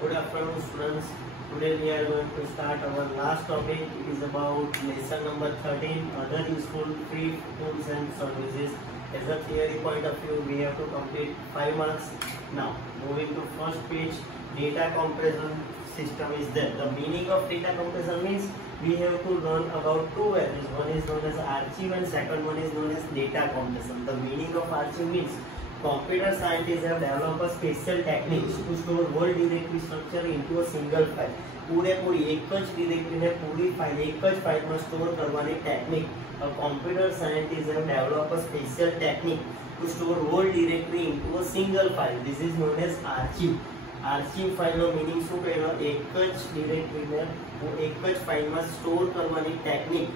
Good afternoon, students. Today we are going to start our last topic. It is about lesson number 13, other useful free tools and services. As a theory point of view, we have to complete 5 marks. Now, moving to first page, data compression system is there. The meaning of data compression means we have to learn about two values. One is known as archive and second one is known as data compression. The meaning of archive means computer scientists have developed a special techniques to store whole directory structure into a single file. પૂરેપૂરી એક જ ડિરેક્ટરીને પૂરી file એક જ ફાઇલમાં store કરવાની technique. A computer scientists have developed a special technique to store whole directory into a single file. This is known as archive. Archive ફાઇલનો meaning શું કહેવાય? એક જ ડિરેક્ટરીને એક જ ફાઇલમાં સ્ટોર કરવાની technique.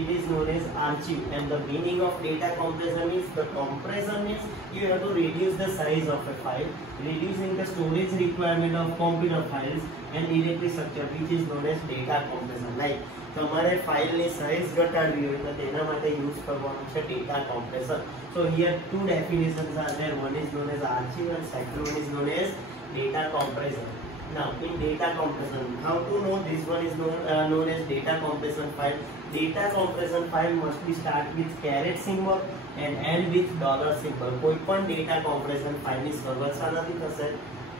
It is known as archive. And the meaning of data compression is, the compression means you have to reduce the size of a file, reducing the storage requirement of computer files and directory structure, which is known as data compression. Like તમારે ફાઇલની size ઘટાડવી હોય તો તેના માટે use કરવાનું છે data compression. So here two definitions are there. One is known as archive and second one is known as data compression. Now in data compression, how to know this one is known as data compression file? Data compression file must be start with caret symbol and end with dollar symbol. કોઈ પણ data compression file ની શરૂઆત શાનાથી થશે?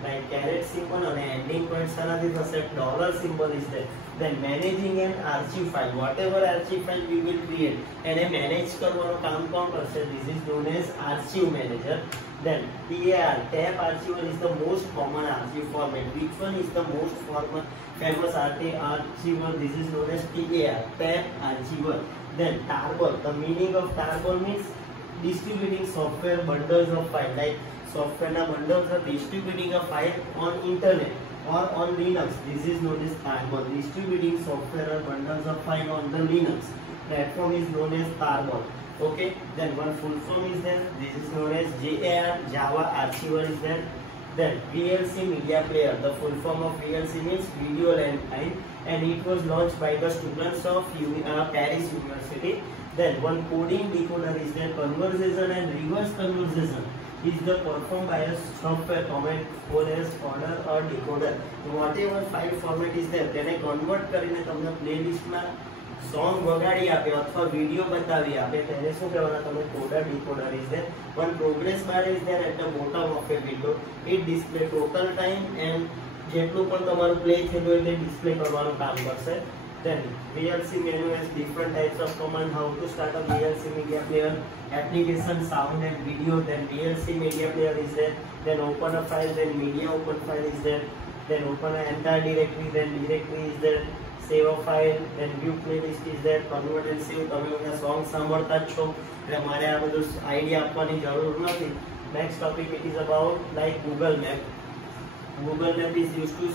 Like caret symbol and ending point શાનાથી થશે? Dollar symbol is there. Then managing an archive file, whatever archive file we will create, એને manage કરવાનું કામ કોણ કરશે? This is known as archive manager. Then TAR, tab archiver is the most common archive format. Which one is the most famous archiver? This is known as TAR, tab archiver. Then tarball, the meaning of tarball means distributing software bundles of file. Like software bundles are distributing a file on internet or on Linux. This is known as tarball. Distributing software or bundles of file on the Linux platform is known as tarball. Okay, then one full form is there. This is known as JAR, Java Archiver is there. Then VLC Media Player, the full form of VLC means Video Line, and it was launched by the students of Paris University. Then one coding decoder is there. Conversation and reverse conversation is the performed by a software command called as coder or decoder. Whatever file format is there, તેને convert કરીને તમને પ્લેલિસ્ટમાં song વગાડી આપે અથવા video બતાવી આપે તેને શું કહેવાના? તમે coder decoder is there. One progress bar is there at the bottom of a window. It display total time and જેટલું પણ તમારું પ્લે થયેલું હોય તે ડિસ્પ્લે કરવાનું કામ કરશે. Then VLC menu has different types of command. How to start a VLC media player? Application, sound and video. Then VLC media player is there. Then open a file. Then media open file is there. Then open an entire directory. Then directory is there. Save a file. Then view playlist is there. Convert and save. તમે બધા song સાંભળતા જ છો એટલે મારે આ બધું idea આપવાની જરૂર નથી. Next topic, it is about like Google Map. Google Map is used to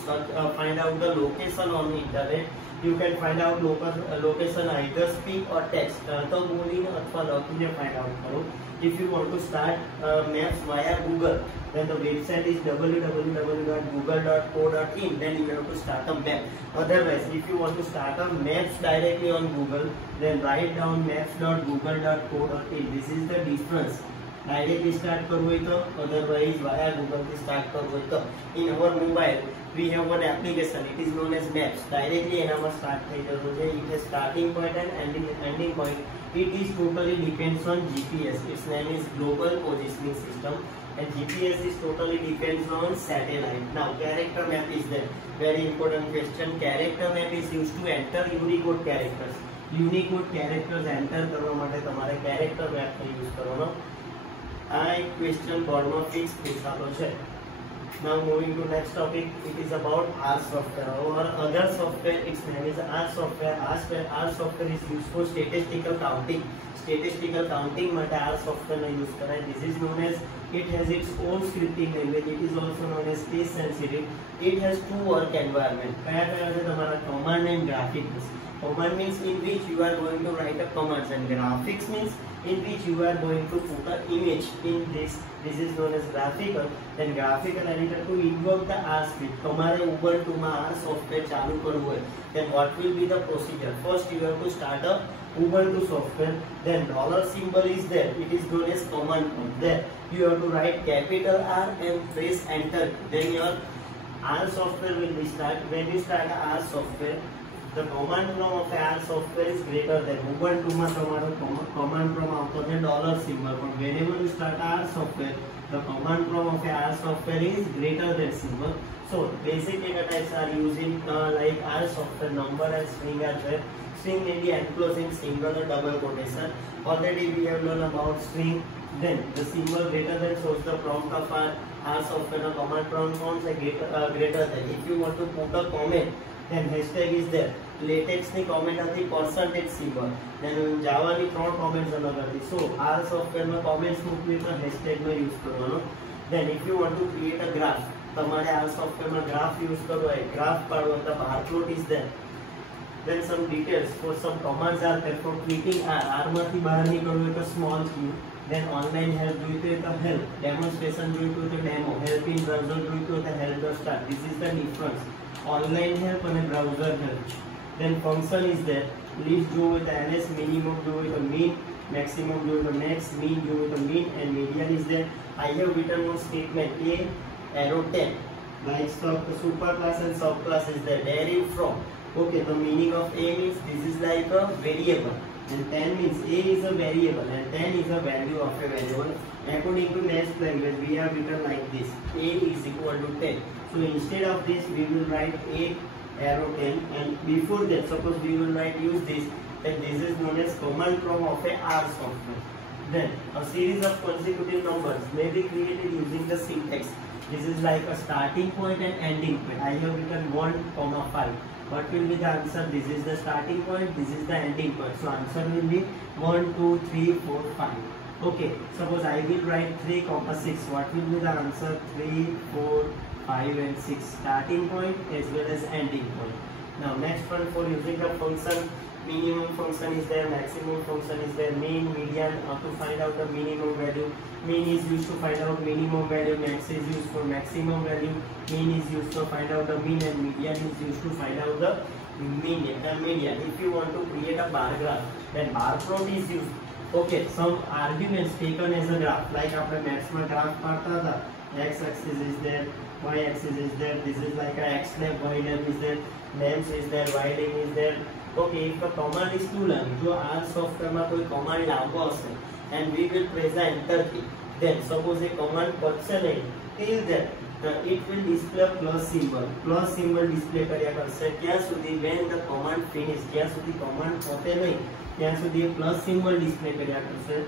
find out the location on the internet. You can find out location either speak or text. તો બોલીને અથવા લખીને find out કરો. If you want to start maps via Google, then the website is www.google.co.in. Then you have to start a map. Otherwise, if you want to start a maps directly on Google, then write down maps.google.co.in. This is the difference. Directly start કરવું હોય તો, otherwise via Google થી start કરવું હોય તો. In our mobile, we have one application. It is known as Maps. Directly એનામાં start થઈ જતું છે. It has starting point and ending point. It is totally depends on GPS. Its name is Global Positioning System. And GPS is totally depends on satellite. Now character map is there. Very important question. Character map is used to enter Unicode characters. Unicode characters enter કરવા માટે તમારે character map નો use કરવાનો. આ એક question board માં fix પૂછાતો છે. Now moving to next topic, it is about R software or other software. Its name is R software. R software is used for statistical counting. Statistical counting માટે R software નો use કરાય. This is known as, it has its own scripting language. It is also known as case sensitive. It has two work environment. કયા કયા છે તમારા? command and graphics. Command means in which you are going to write a commands, and graphics means in which you are going to put an image in this. This is known as graphical. Then graphical editor to invoke the R script. તમારે Ubuntu માં R software ચાલુ કરવું હોય, then what will be the procedure? First you have to start a Ubuntu software. Then dollar symbol is there. It is known as command prompt. There you have to write capital R and press enter. Then your R software will be start. When you start R software, the command prompt of R software is greater than Ubuntu માં તમારો command prompt આવતો છે dollar symbol, but whenever you start R software, the command prompt of R software is greater than symbol. So basic data types are using like R software, number and string are there. String may be enclosed in single or double quotation. Already we have learned about string. Then the symbol greater than shows the prompt of R software. The command prompt forms a greater than. If you want to put a comment, then hashtag is there. Latex ની comment હતી percentage symbol. Then Java ની 3 comments અલગ હતી. So R software માં comments મૂકવી તો hashtag નો use કરવાનો. Then if you want to create a graph, તમારે R software માં graph use કરવો હોય, graph પાડવો તો bar plot is there. Then some details for some commands are there for clicking R માંથી બહાર નીકળવું હોય તો small q. Then online help જોઈતું હોય તો help, demonstration જોઈતું હોય તો demo, help in browser જોઈતું હોય તો help.start. This is the difference. Online help and browser help. Then function is there. List do with the ls, minimum do with the mean, maximum do with the max, mean do with the mean, and median is there. I have written one statement a arrow 10. Like superclass and subclass is there. Derived from. Okay, the meaning of a means this is like a variable, and 10 means a is a variable and 10 is a value of a variable. According to next language, we have written like this: a is equal to 10. So instead of this, we will write a arrow 10, and before that, suppose we will use this, then this is known as command prompt of a R software. Then a series of consecutive numbers may be created using the syntax. This is like a starting point and ending point. I have written 1,5. What will be the answer? This is the starting point, this is the ending point. So answer will be 1, 2, 3, 4, 5. Okay, suppose I will write 3, 6. What will be the answer? 3, 4, 5 and 6. Starting point as well as ending point. Now next one, for using the function, minimum function is there, maximum function is there, mean, median, to find out the minimum value. Mean is used to find out minimum value, max is used for maximum value, mean is used to find out the mean, and median is used to find out the median. If you want to create a bar graph, then bar plot is used. Okay, some arguments taken as a graph, like after maths માં graph પાડતા હતા, x axis is there, y axis is there, this is like a x length, y length is there, length is there, y length is there. Okay, if the command is too long, જો R software માં કોઈ command લાંબો હશે, and we will press the enter key, then suppose a command પતશે નહીં, till then it will display a plus symbol display કર્યા કરશે ત્યાં સુધી. when the command finish, ત્યાં સુધી command પતે નહીં, ત્યાં સુધી plus symbol display કર્યા કરશે.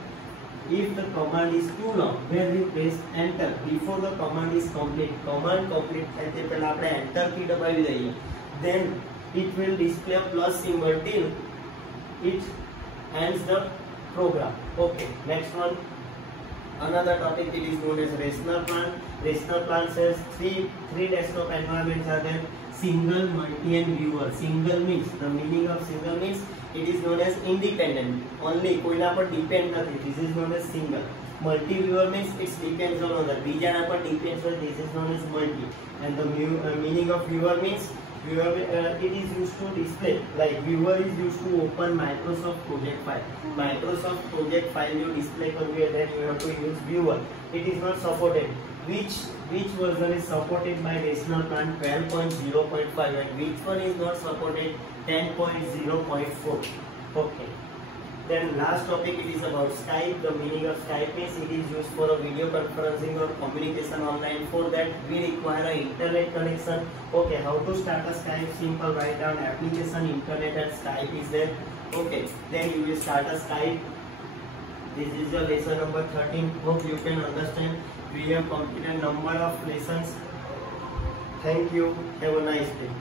If the command is too long, when we press enter before the command is complete, command complete થાય તે પહેલા આપણે enter key દબાવી દઈએ, then it will display a plus symbol till it ends the program. Okay, next one, another topic, it is known as rational plan. Rational plan says three desktop environments are there: single, multi and viewer. Single means, the meaning of single means it is known as independent, only કોઈના પર depend નથી, this is known as single. Multi viewer means it depends on other, બીજાના પર depends on, this is known as multi. And the meaning of viewer means viewer, it is used to display, like viewer is used to open Microsoft project file. Microsoft project file you display convey, then you have to use viewer. It is not supported. Which version is supported by rational plan? 12.0.5, and which one is not supported? 10.0.4. Okay. Then last topic, it is about Skype. The meaning of Skype means it is used for a video conferencing or communication online. For that we require an internet connection. Okay, how to start a Skype? Simple, write down application, internet and Skype is there. Okay, then you will start a Skype. This is your lesson number 13. Hope you can understand. We have completed number of lessons. Thank you. Have a nice day.